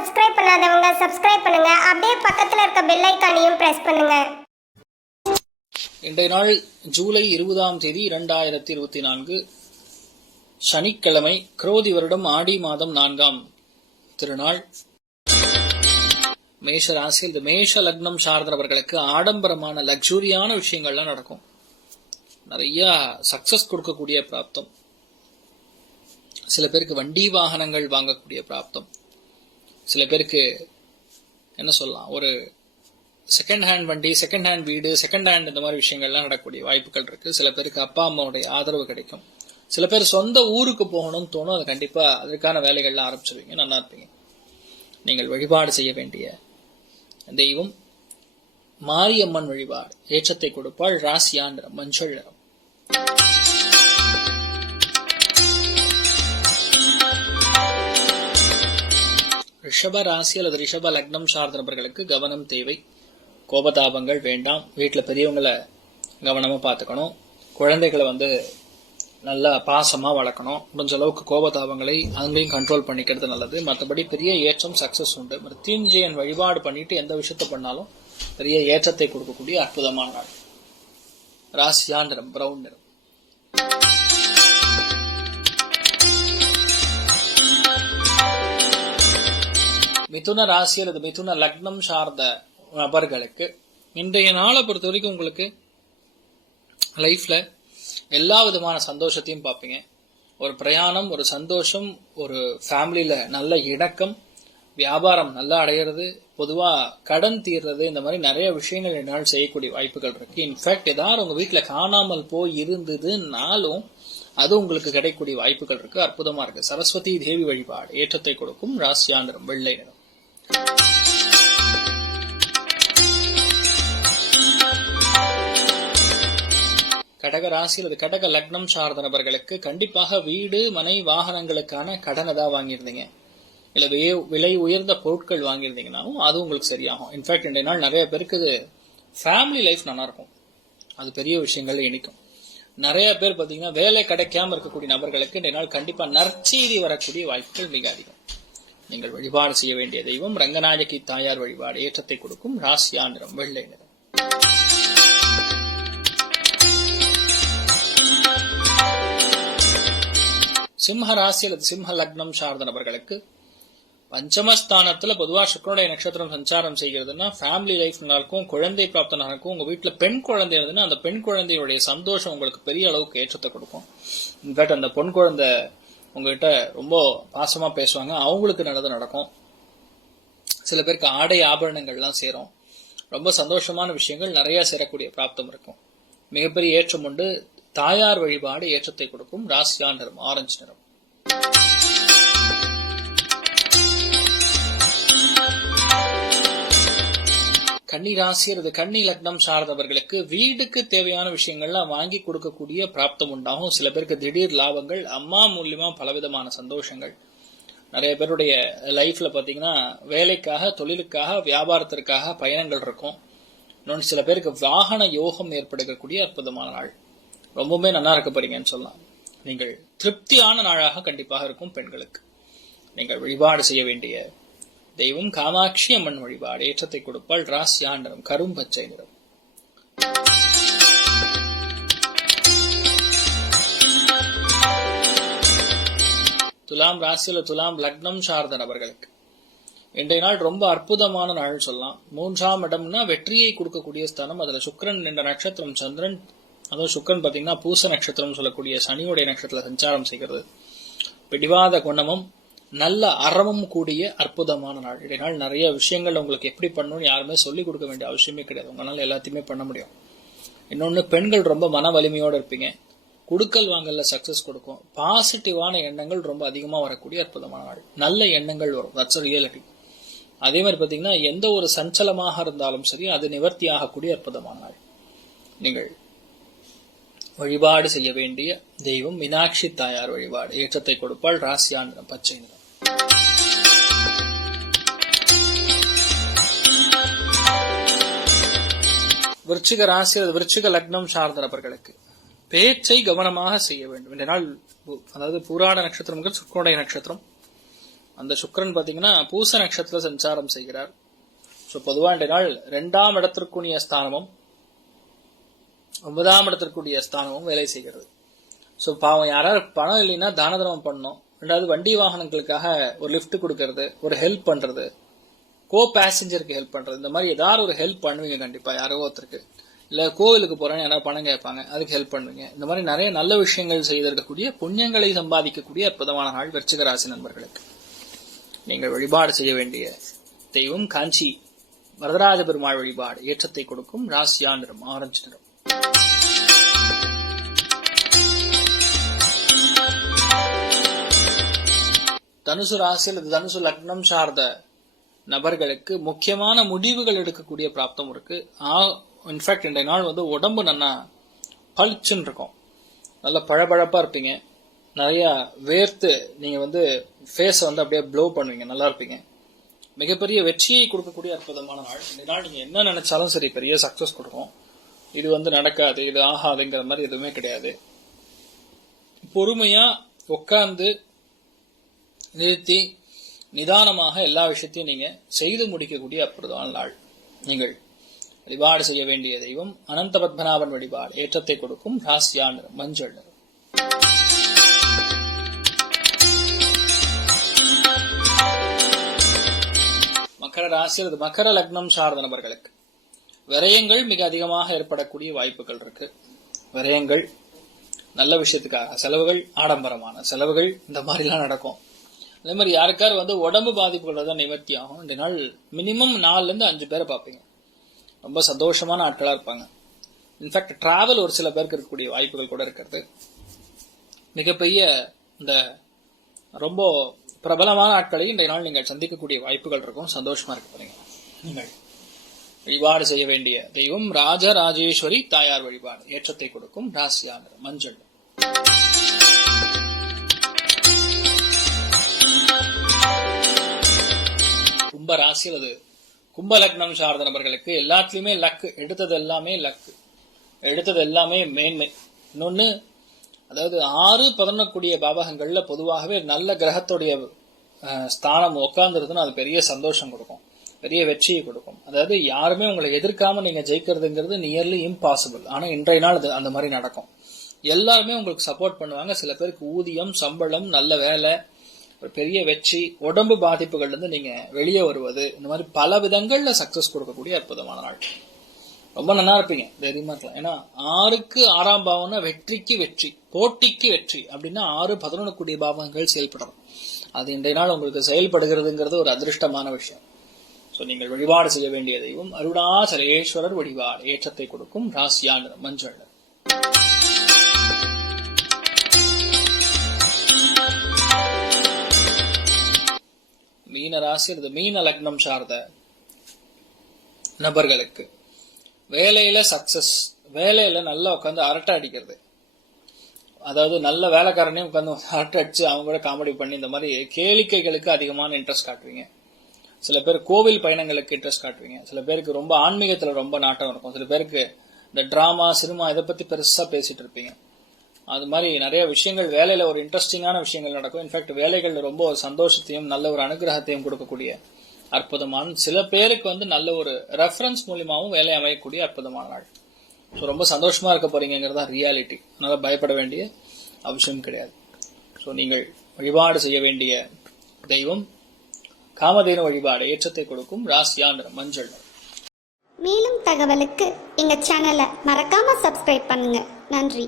Subscribe பண்ணாதவங்க subscribe பண்ணுங்க. அப்படியே பக்கத்துல இருக்க பெல் ஐகானையும் பிரஸ் பண்ணுங்க. இன்றைய நாள் ஜூலை 20 2024 சனிக்கிழமை, குரோதி வருடம் ஆடி மாதம் 4ஆம் திருநாள். மேஷ ராசியில் இந்த மேஷ லக்னம் சார்ந்தவர்களுக்கு ஆடம்பரமான லக்ஸூரியான விஷயங்கள்லாம் நடக்கும். நிறைய சக்சஸ் கொடுக்கக்கூடிய பிராப்தம். சில பேருக்கு வண்டி வாகனங்கள் வாங்கக்கூடிய பிராப்தம். சில பேருக்கு என்ன சொல்லலாம், ஒரு செகண்ட் ஹேண்ட் வண்டி, செகண்ட் ஹேண்ட் வீடு, செகண்ட் ஹேண்ட் இந்த மாதிரி விஷயங்கள்லாம் நடக்கக்கூடிய வாய்ப்புகள் இருக்கு. சில பேருக்கு அப்பா அம்மாவுடைய ஆதரவு கிடைக்கும். சில பேர் சொந்த ஊருக்கு போகணும்னு தோணும். அது கண்டிப்பா அதற்கான வேலைகள்லாம் ஆரம்பிச்சிருவீங்க, நல்லா இருப்பீங்க. நீங்கள் வழிபாடு செய்ய வேண்டிய தெய்வம் மாரியம்மன் வழிபாடு. ஏற்றத்தை கொடுப்பாள். ராசியா நிறம் மஞ்சள் நிறம். ரிஷப ராசி அல்லது ரிஷப லக்னம் சார்ந்த நபர்களுக்கு கவனம் தேவை. கோபதாபங்கள் வேண்டாம். வீட்டில் பெரியவங்களை கவனமா பார்த்துக்கணும். குழந்தைகளை நல்லா பாசமா வளர்க்கணும். முடிஞ்ச அளவுக்கு கோபதாபங்களை அங்கேயும் கண்ட்ரோல் பண்ணிக்கிறது நல்லது. மற்றபடி பெரிய ஏற்றம், சக்சஸ் உண்டு. மிருத்யுஞ்சயன் வழிபாடு பண்ணிட்டு எந்த விஷயத்த பண்ணாலும் பெரிய ஏற்றத்தை கொடுக்கக்கூடிய அற்புதமான நாள். ராசியா நிறம் பிரவுன் நிறம். மிதுன ராசி அல்லது மிதுன லக்னம் சார்ந்த நபர்களுக்கு இன்றைய நாளை பொறுத்த வரைக்கும் உங்களுக்கு லைஃப்ல எல்லா விதமான சந்தோஷத்தையும் பார்ப்பீங்க. ஒரு பிரயாணம், ஒரு சந்தோஷம், ஒரு ஃபேமிலியில நல்ல இணக்கம், வியாபாரம் நல்லா அடையிறது, பொதுவா கடன் தீர்றது, இந்த மாதிரி நிறைய விஷயங்கள் என்னால் செய்யக்கூடிய வாய்ப்புகள் இருக்கு. இன்ஃபேக்ட் ஏதாவது உங்க வீட்டுல காணாமல் போய் இருந்ததுனாலும் அது உங்களுக்கு கிடைக்கக்கூடிய வாய்ப்புகள் இருக்கு. அற்புதமா இருக்கு. சரஸ்வதி தேவி வழிபாடு ஏற்றத்தை கொடுக்கும். ராசியா நிறம் வெள்ளை நிறம். கடக ராசி அல்லது கடக லக்னம் சார்ந்த நபர்களுக்கு கண்டிப்பாக வீடு, மனை, வாகனங்களுக்கான கடன் ஏதாவது வாங்கியிருந்தீங்க, இல்ல விலை உயர்ந்த பொருட்கள் வாங்கியிருந்தீங்கன்னாலும் அது உங்களுக்கு சரியாகும். இன்ஃபேக்ட் இன்றைய நாள் நிறைய பேருக்கு ஃபேமிலி லைஃப் நல்லா இருக்கும். அது பெரிய விஷயங்கள் இணைக்கும். நிறைய பேர் பாத்தீங்கன்னா வேலை கிடைக்காம இருக்கக்கூடிய நபர்களுக்கு இன்றைய நாள் கண்டிப்பா நற்செய்தி வரக்கூடிய வாய்ப்புகள் மிக அதிகம். நீங்கள் வழிபாடு செய்ய வேண்டிய தெய்வம் ரங்கநாயகி தாயார் வழிபாடு. ஏற்றத்தை கொடுக்கும். ராசியா நிறம் வெள்ளை நிறம். சிம்ம ராசி அல்லது சிம்ம லக்னம் சார்ந்த நபர்களுக்கு பஞ்சமஸ்தானத்துல பொதுவா சுக்கிரனுடைய நட்சத்திரம் சஞ்சாரம் செய்கிறதுனா ஃபேமிலி லைஃப் நல்லா இருக்கும். குழந்தை பிராப்தம் நடக்கும். உங்க வீட்டுல பெண் குழந்தை இருந்ததுன்னா அந்த பெண் குழந்தையுடைய சந்தோஷம் உங்களுக்கு பெரிய அளவுக்கு ஏற்றத்தை கொடுக்கும். இன்ஃபேக்ட் அந்த பொன் குழந்தை உங்ககிட்ட ரொம்ப பாசமா பேசுவாங்க. அவங்களுக்கு நல்லது நடக்கும். சில பேருக்கு ஆடை ஆபரணங்கள்லாம் சேரும். ரொம்ப சந்தோஷமான விஷயங்கள் நிறைய சேரக்கூடிய பிராப்தம் இருக்கும். மிகப்பெரிய ஏற்றம் உண்டு. தாயார் வழிபாடு ஏற்றத்தை கொடுக்கும். ராசியா நிறம் ஆரஞ்சு நிறம். கன்னி ராசி அல்லது கன்னி லக்னம் சார்ந்தவர்களுக்கு வீடுக்கு தேவையான விஷயங்கள்லாம் வாங்கி கொடுக்கக்கூடிய பிராப்தம் உண்டாகும். சில பேருக்கு திடீர் லாபங்கள், அம்மா மூலியமா பலவிதமான சந்தோஷங்கள். நிறைய பேருடைய லைஃப்ல பாத்தீங்கன்னா வேலைக்காக, தொழிலுக்காக, வியாபாரத்திற்காக பயணங்கள் இருக்கும். இன்னொன்று சில பேருக்கு வாகன யோகம் ஏற்படுத்தக்கூடிய அற்புதமான நாள். ரொம்பவுமே நல்லா இருக்க போறீங்கன்னு சொல்லலாம். நீங்கள் திருப்தியான நாளாக கண்டிப்பாக இருக்கும். பெண்களுக்கு நீங்கள் வழிபாடு செய்ய வேண்டிய தெய்வம் காமாட்சி அம்மன் வழிபாடு. ஏற்றத்தை கொடுப்பாள். ராசியா நிறம் கரும் பச்சை நிறம். துலாம் ராசியில் துலாம் லக்னம் சார்ந்த நபர்களுக்கு இன்றைய நாள் ரொம்ப அற்புதமான நாள் சொல்லலாம். 3ஆம் இடம்னா வெற்றியை கொடுக்கக்கூடிய ஸ்தானம். அதுல சுக்கிரன் என்ற நட்சத்திரம், சந்திரன், அதுவும் சுக்கிரன் பாத்தீங்கன்னா பூச நட்சத்திரம் சொல்லக்கூடிய சனியுடைய நட்சத்திரத்துல சஞ்சாரம் செய்கிறது. பிடிவாத குணமும் நல்ல அறமும் கூடிய அற்புதமான நாள். இன்றைய நாள் நிறைய விஷயங்கள் உங்களுக்கு எப்படி பண்ணணும்னு யாருமே சொல்லிக் கொடுக்க வேண்டிய அவசியமே கிடையாது. உங்களால எல்லாத்தையுமே பண்ண முடியும். இன்னொன்னு, பெண்கள் ரொம்ப மன வலிமையோட இருப்பீங்க. குடுக்கல் வாங்கல சக்சஸ் கொடுக்கும். பாசிட்டிவான எண்ணங்கள் ரொம்ப அதிகமா வரக்கூடிய அற்புதமான நாள். நல்ல எண்ணங்கள் வரும். That's reality. அதே மாதிரி பாத்தீங்கன்னா எந்த ஒரு சஞ்சலமாக இருந்தாலும் சரி அது நிவர்த்தி ஆகக்கூடிய அற்புதமான நாள். நீங்கள் வழிபாடு செய்ய வேண்டிய தெய்வம் மீனாட்சி தாயார் வழிபாடு. ஏற்றத்தை கொடுப்பாள். ராசியா நிறம் பச்சை நிறம். விருச்சிக ராசி அல்லது விருச்சிக லக்னம் சார்ந்த நபர்களுக்கு பேச்சை கவனமாக செய்ய வேண்டும். இந்த நாள் அதாவது பூராட நட்சத்திரம் சுக்கிரனுடைய நட்சத்திரம். அந்த சுக்கிரன் பாத்தீங்கன்னா பூச நட்சத்திரத்துல சஞ்சாரம் செய்கிறார். ஸோ பொதுவா இன்றைய நாள் 2ஆம் இடத்திற்குரிய ஸ்தானமும் 9ஆம் இடத்திற்குரிய ஸ்தானமும் வேலை செய்கிறது. ஸோ பாவம் யாராவது பணம் இல்லைன்னா தான தர்மம் பண்ணணும். ரெண்டாவது வண்டி வாகனங்களுக்காக ஒரு லிஃப்ட் கொடுக்கறது, ஒரு ஹெல்ப் பண்றது, கோ பேசஞ்சருக்கு ஹெல்ப் பண்றது, இந்த மாதிரி ஏதாவது ஒரு ஹெல்ப் பண்ணுவீங்க கண்டிப்பா யாரோ ஒருத்தருக்கு. இல்ல கோவிலுக்கு போறேன்னு யாராவது பணம் கேட்பாங்க, அதுக்கு ஹெல்ப் பண்ணுவீங்க. இந்த மாதிரி நிறைய நல்ல விஷயங்கள் செய்திருக்கக்கூடிய புண்ணியங்களை சம்பாதிக்கக்கூடிய அற்புதமான நாள் விருச்சிக ராசி நண்பர்களுக்கு. நீங்கள் வழிபாடு செய்ய வேண்டிய தெய்வம் காஞ்சி வரதராஜ பெருமாள் வழிபாடு. ஏற்றத்தை கொடுக்கும். ராசியா நிறம் ஆரஞ்சு நிறம். தனுசு ராசி அல்லது தனுசு லக்னம் சார்ந்த நபர்களுக்கு முக்கியமான முடிவுகள் எடுக்கக்கூடிய பிராப்தம் இருக்கு. இன்ஃபேக்ட் இன்றைய நாள் உடம்பு நல்லா பளிச்சுன்னு இருக்கும், நல்ல பழபழப்பா இருப்பீங்க, நிறைய வேர்த்து நீங்க ஃபேஸை அப்படியே ப்ளோ பண்ணுவீங்க, நல்லா இருப்பீங்க. மிகப்பெரிய வெற்றியை கொடுக்கக்கூடிய அற்புதமான நாள். இந்த நாள் நீங்க என்ன நினைச்சாலும் சரி பெரிய சக்சஸ் கொடுக்கும். இது நடக்காது, இது ஆகாதுங்கிற மாதிரி எதுவுமே கிடையாது. பொறுமையா உட்கார்ந்து நிறுத்தி நிதானமாக எல்லா விஷயத்தையும் நீங்க செய்து முடிக்கக்கூடிய அற்புதமான நாள். நீங்கள் வழிபாடு செய்ய வேண்டிய தெய்வம் அனந்த பத்மநாபன் வழிபாடு. ஏற்றத்தை கொடுக்கும். ராசியா நிறம் மஞ்சள் நிறம். மகர ராசி அல்லது மகர லக்னம் சார்ந்த நபர்களுக்கு விரயங்கள் மிக அதிகமாக ஏற்படக்கூடிய வாய்ப்புகள் இருக்கு. விரயங்கள் நல்ல விஷயத்துக்காக செலவுகள், ஆடம்பரமான செலவுகள், இந்த மாதிரிலாம் நடக்கும். அதே மாதிரி யாருக்காரு உடம்பு பாதிப்புகள் தான் நிவர்த்தி ஆகும். இந்த நாள் மினிமம் 4-5 பேரை பார்ப்பீங்க. ரொம்ப சந்தோஷமான ஆட்களா இருப்பாங்க. இன்ஃபேக்ட் டிராவல் ஒரு சில பேருக்கு இருக்கக்கூடிய வாய்ப்புகள் கூட இருக்கிறது. மிகப்பெரிய இந்த ரொம்ப பிரபலமான ஆட்களை இன்றைய நாள் நீங்கள் சந்திக்கக்கூடிய வாய்ப்புகள் இருக்கும். சந்தோஷமா இருக்க போறீங்க. நீங்கள் வழிபாடு செய்ய வேண்டிய தெய்வம் ராஜராஜேஸ்வரி தாயார் வழிபாடு. ஏற்றத்தை கொடுக்கும். ராசியா நிறம் மஞ்சள். கும்ப ராசி அல்லது கும்ப லக்னம் சார்ந்த நபர்களுக்கு எல்லாத்துலயுமே லக்கு. எடுத்தது எல்லாமே மேன்மை. இன்னொன்னு, அதாவது 6-11 கூடிய பாவகங்கள்ல பொதுவாகவே நல்ல கிரகத்துடைய ஸ்தானம் உட்கார்ந்துருதுன்னா அது பெரிய சந்தோஷம் கொடுக்கும், பெரிய வெற்றியை கொடுக்கும். அதாவது யாருமே உங்களை எதிர்க்காம நீங்க ஜெயிக்கிறதுங்கிறது நியர்லி இம்பாசிபிள். ஆனா இன்றைய நாள் அது அந்த மாதிரி நடக்கும். எல்லாருமே உங்களுக்கு சப்போர்ட் பண்ணுவாங்க. சில பேருக்கு ஊதியம், சம்பளம், நல்ல வேலை, ஒரு பெரிய வெற்றி, உடம்பு பாதிப்புகள்ல இருந்து நீங்க வெளியே வருவது, இந்த மாதிரி பல விதங்கள்ல சக்சஸ் கொடுக்கக்கூடிய அற்புதமான நாள். ரொம்ப நல்லா இருப்பீங்க, தைரியமா இருக்கலாம். ஏன்னா 6க்கு 6ஆம் பாவம்னா வெற்றிக்கு வெற்றி, போட்டிக்கு வெற்றி அப்படின்னா 6-11 கூடிய பாவங்கள் செயல்படும். அது இன்றைய நாள் உங்களுக்கு செயல்படுகிறதுங்கிறது ஒரு அதிருஷ்டமான விஷயம். சோ நீங்கள் வழிபாடு செய்ய வேண்டிய தெய்வம் அருணாச்சலேஸ்வரர் வழிபாடு. ஏற்றத்தை கொடுக்கும். ராசியா நிறம் மஞ்சள். மீன ராசி அல்லது மீன லக்னம் சார்ந்த நபர்களுக்கு வேலையில சக்சஸ், வேலையில நல்லா உட்காந்து அரட்டை அடிக்கிறது. அதாவது நல்ல வேலைக்காரனையும் உட்காந்து அரட்டை அடிச்சு அவங்க கூட காமெடி பண்ணி இந்த மாதிரி கேளிக்கைகளுக்கு அதிகமான இன்ட்ரெஸ்ட் காட்டுவீங்க. சில பேர் கோவில் பயணங்களுக்கு இன்ட்ரெஸ்ட் காட்டுவீங்க. சில பேருக்கு ரொம்ப ஆன்மீகத்துல ரொம்ப நாட்டம் இருக்கும். சில பேருக்கு இந்த டிராமா, சினிமா இதை பத்தி பெருசா பேசிட்டு இருப்பீங்க. அது மாதிரி நிறைய விஷயங்கள் வேலையில ஒரு இன்ட்ரெஸ்டிங்கான விஷயங்கள் நடக்கும். இன்ஃபேக்ட் வேலைகள்ல ரொம்ப ஒரு சந்தோஷத்தையும் நல்ல ஒரு அனுகிரகத்தையும் கொடுக்கக்கூடிய அற்புதமான, சில பேருக்கு நல்ல ஒரு ரெஃபரன்ஸ் மூலியமாவும் வேலை அமையக்கூடிய அற்புதமான நாள். ஸோ ரொம்ப சந்தோஷமா இருக்க போறீங்கிறதா ரியாலிட்டி. அதனால பயப்பட வேண்டிய அவசியம் கிடையாது. ஸோ நீங்கள் வழிபாடு செய்ய வேண்டிய தெய்வம் காமதேனு வழிபாடு. ஏற்றத்தை கொடுக்கும். ராசியா நிறம் மஞ்சள். மேலும் தகவலுக்கு எங்க சேனலை மறக்காம சப்ஸ்கிரைப் பண்ணுங்க. நன்றி.